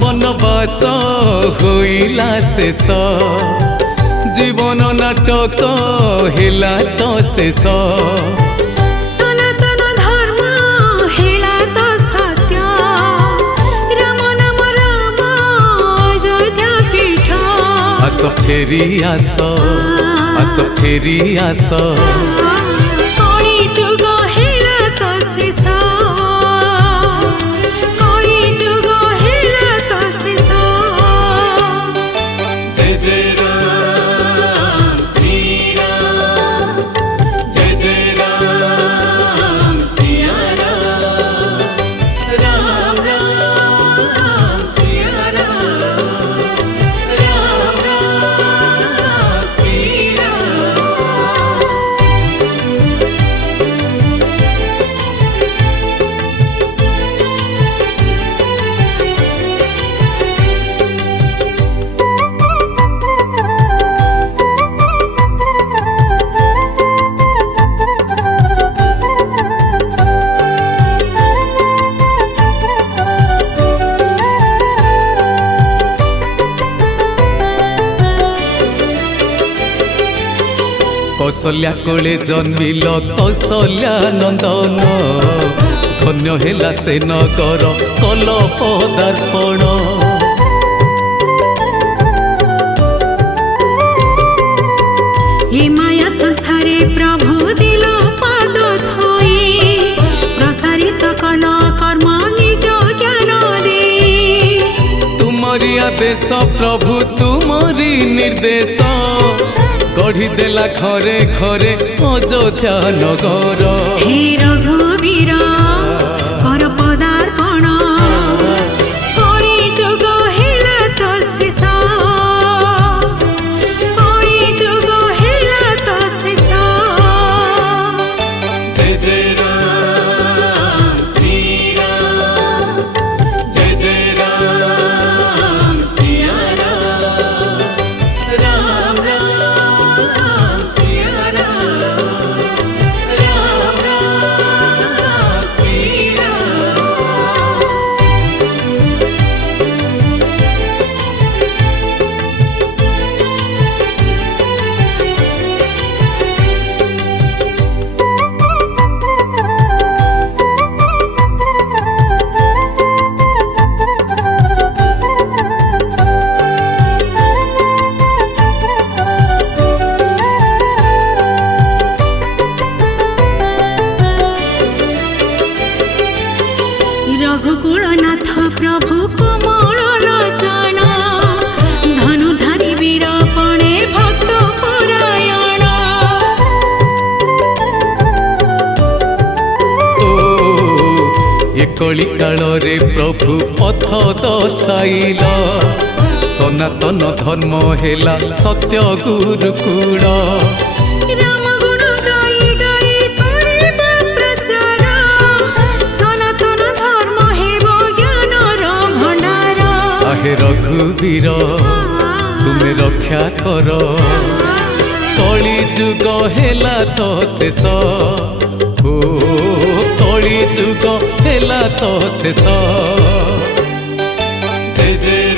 বনবাস হইলা শেষ জীবন নাটক হেলা তো শেষ সনাতন ধর্ম হেলা তো সত্য রাম নাম রাম অযোধ্যা পীঠ আস ফেরি আস আস ফেরি আস কলি যুগ হেলা তো শেষ কলি যুগ হেলা তো শেষ জয় জয় রাম শ্রী রাম জয় জয় রাম সিয়া রাম রাম রাম সিয়া রাম রাম রাম শ্রী রাম कौशल्या कोले जन्मिल कौशल्या नंदन धन्य हेला से नगर कल पदार्पण ए माया संसारे प्रभु दिल पाद थोई प्रसारित कल कर्म निज ज्ञान दे तुमरी आदेश प्रभु तुमरी निर्देश गढ़ी देला घरे घरे अयोध्या नगर हे रघुवीर कर पदार्पण कली जुग हेला तो शेष कली जुग हेला तो शेष जय जय राम श्री राम जय जय राम सिया राम राम राम सिया राम राम राम श्री राम रघुकुलनाथ प्रभु कोमल लोचन धनुधारी वीर पणे भक्त परायण ए कली काल रे प्रभु पथ दर्शाइल सनातन धर्म हेला सत्य गुरुकुल राम गुण गाई गाई करिबा प्रचार सनातन धर्म हेब ज्ञानर भंडार आहे रघुवीर तुमे रक्षा कर कली जुग हेला तो शेष ओ कली जुग हेला तो शेष जय जय